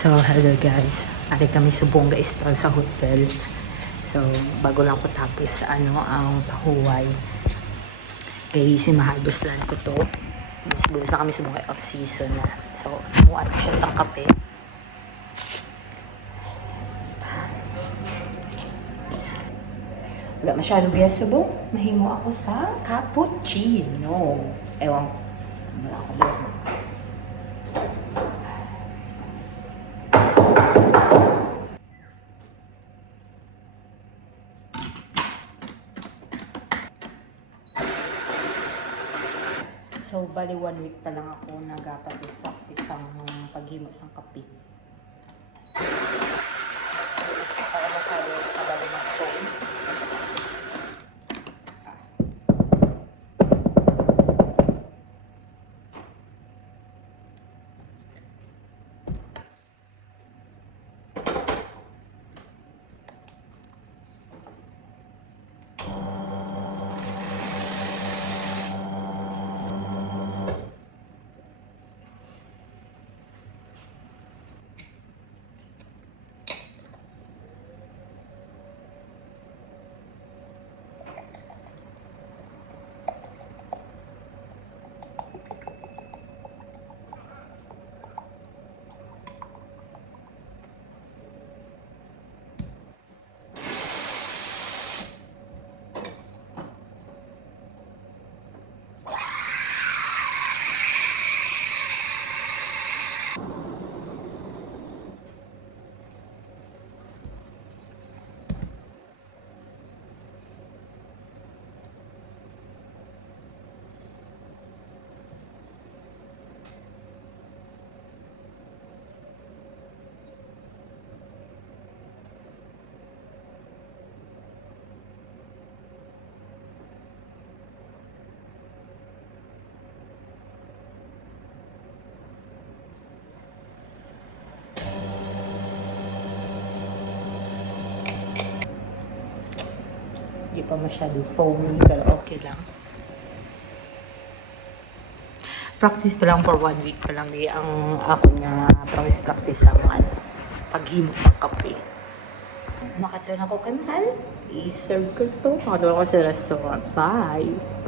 So, hello guys. Ari kami subong guys sa hotel. So, bago lang ko tapos ang pahuway. Kay si mahabos lang ko to. Bulos na kami subong kay off season na. So, kuha ko siya sa kape. Wala masyado biya subong. Mahimo ako sa cappuccino. Ewan ko. Wala ako biya. So, bali 1 week pa lang ako nagpa-practice ang paghimo sa kape. Para masyado kabalo ng phone. Hindi pa masyado foamy, pero okay lang. Practice pa lang for 1 week pa lang ang ako nga practice ang paghimo sa kape. Makatulong ako kay Mahal. I-serve ko to. Makatulong ako sa restaurant. Bye!